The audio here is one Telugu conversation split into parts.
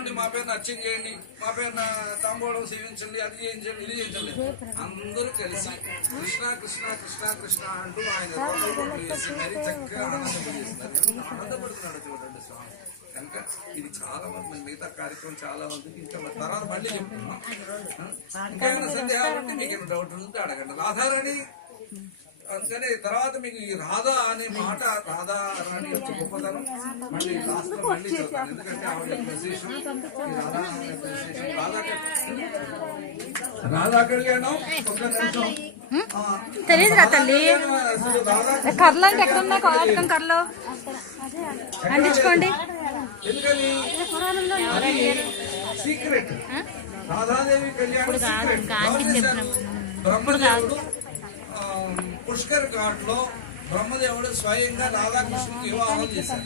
ఏమండి మా పేరున అర్చన చేయండి, మా పేరున తాంబూలం సేవించండి, అది చేయించండి, ఇది చేయించండి. అందరూ కలిసి కృష్ణ కృష్ణ కృష్ణ కృష్ణ అంటూ ఆయన వేసి మరీ చక్కగా ఆనందపడుతున్నారు. ఆనందపడుతున్నాడు చూడండి స్వామి. కనుక ఇది చాలా మంది మిగతా కార్యక్రమం చాలా మందికి ఇంకా తర్వాత మళ్ళీ చెప్తున్నాం. ఇంకేమైనా సందేహాలు ఉంటే మీకు ఏమైనా డౌట్ ఉంటే అడగండి. రాధారాణి అందుకని తర్వాత మీకు ఈ రాధా అనే మాట, రాధా రాణి యొక్క గొప్పతనం మళ్ళీ లాస్ట్ లో మళ్ళీ చెప్తాను. ఎందుకంటే ఆవిడ విశేషం రాధా కళ్యాణం. ఒక నిమిషం తెలియదురా తల్లి, కర్రలు అంటే ఎక్కడున్నా కాటకం కర్రలు అంటించుకోండి. ఎందుకని అది సీక్రెట్. రాధాదేవి కళ్యాణం బ్రహ్మదేవుడు పుష్కర్ ఘాట్ లో బ్రహ్మదేవుడు స్వయంగా రాధాకృష్ణుడికి వివాహం చేశారు.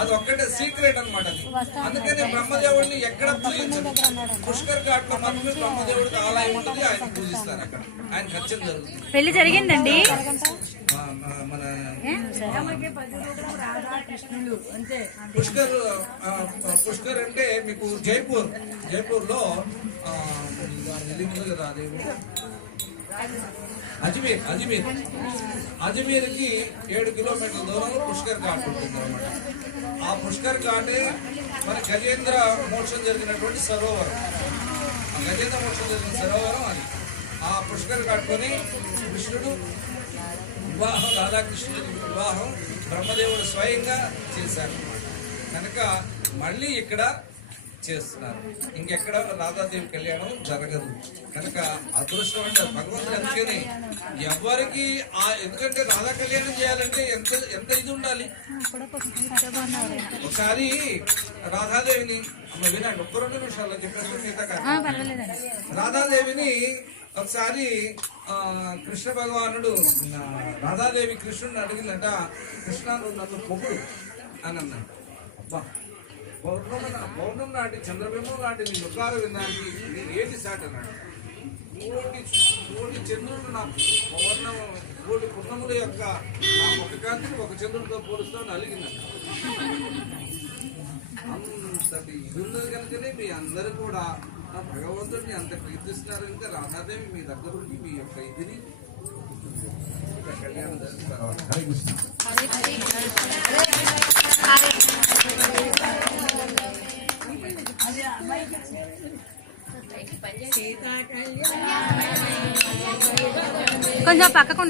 అది ఒక్కటే సీక్రెట్ అనమాట. అది అందుకని బ్రహ్మదేవుడిని ఎక్కడ పూజించదు. పుష్కర్ ఘాట్ లో మాత్రమే బ్రహ్మదేవుడికి ఆలయం ఉంటుంది, ఆయన పూజిస్తారు. అక్కడ ఆయన ఖర్చు జరుగుతుంది. పెళ్లి జరిగిందండి. మన పుష్కర్ అంటే మీకు జైపూర్ లో అజ్మీర్ కి 7 కిలోమీటర్ల దూరంలో పుష్కర్ ఘాట్ ఉంటుంది అనమాట. ఆ పుష్కర్ ఘాటే మన గజేంద్ర మోక్షం జరిగినటువంటి సరోవరం. ఆ గజేంద్ర మోక్షం జరిగిన సరోవరం అది. ఆ పుష్కర్ ఘాట్లోని కృష్ణుడు వివాహం, రాధాకృష్ణుడి వివాహం బ్రహ్మదేవుడు స్వయంగా చేశారు అనమాట. కనుక మళ్ళీ ఇక్కడ చేస్తున్నారు. ఇంకెక్కడ రాధాదేవి కళ్యాణం జరగదు. కనుక అదృష్టం అంటే భగవంతుడు. అందుకని ఎవరికి ఎందుకంటే రాధా కళ్యాణం చేయాలంటే ఎంత ఇది ఉండాలి. ఒకసారి రాధాదేవిని వినండి, ఒక్క 2 నిమిషాల్లో చెప్పేసి. రాధాదేవిని ఒకసారి కృష్ణ భగవానుడు రాధాదేవి కృష్ణుడిని అడిగిందంట, కృష్ణ నువ్వు నన్ను పొగుడు అని అన్నాడు. అబ్బా, పౌర్ణం నాటి చంద్రబింబం లాంటి నీ ముఖాలు వినడానికి నేను ఏది సాటి అన్నాడు. కోటి చంద్రుడు నా కోటి పున్నముల యొక్క నా ముఖ కాంతిని ఒక చంద్రుడితో పోలుస్తామని అలిగిందట. అంతటి ఇది ఉన్నది కనుకనే మీ అందరూ కూడా ఆ భగవంతుడిని అంత కీర్తిస్తున్నారు. ఇంకా రాధాదేవి మీ దగ్గర ఉండి మీ యొక్క ఇదిని కళ్యాణం చేస్తారు. హరే కృష్ణ. కొంచెం పక్కకు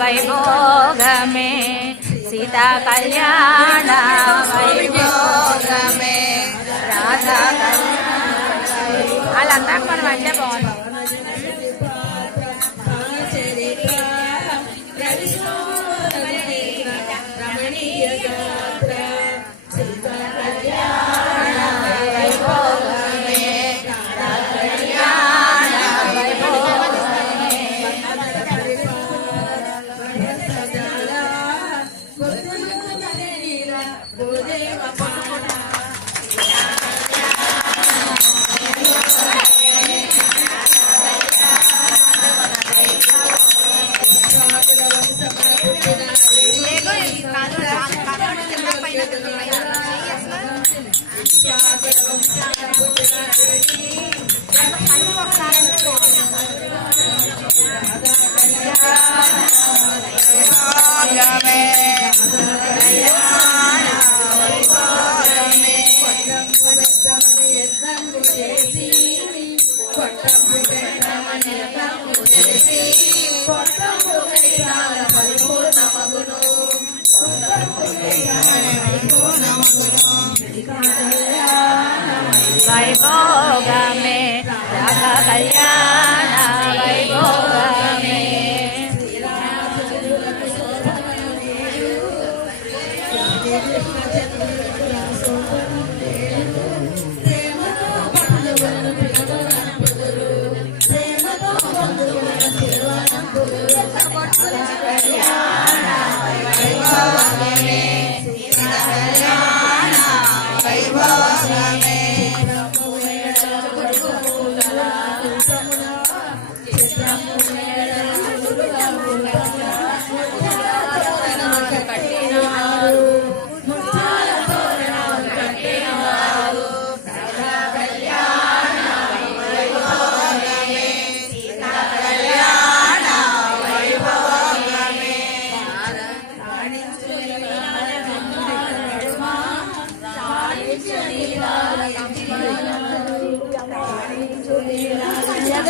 వైభోగమే సీతా కళ్యాణ వైభోగమే రాధా వాళ్ళంతా మనం అంటే బాగుంది. వైభోగమే రాధా కళ్యాణ వైభోగమే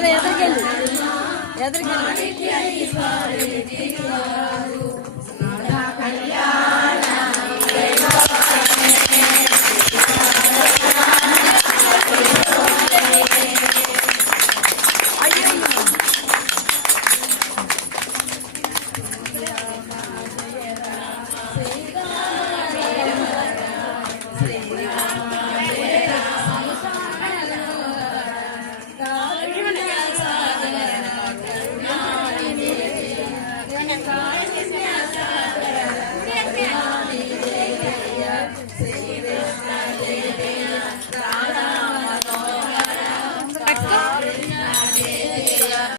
ఎదురుకెళ్ళి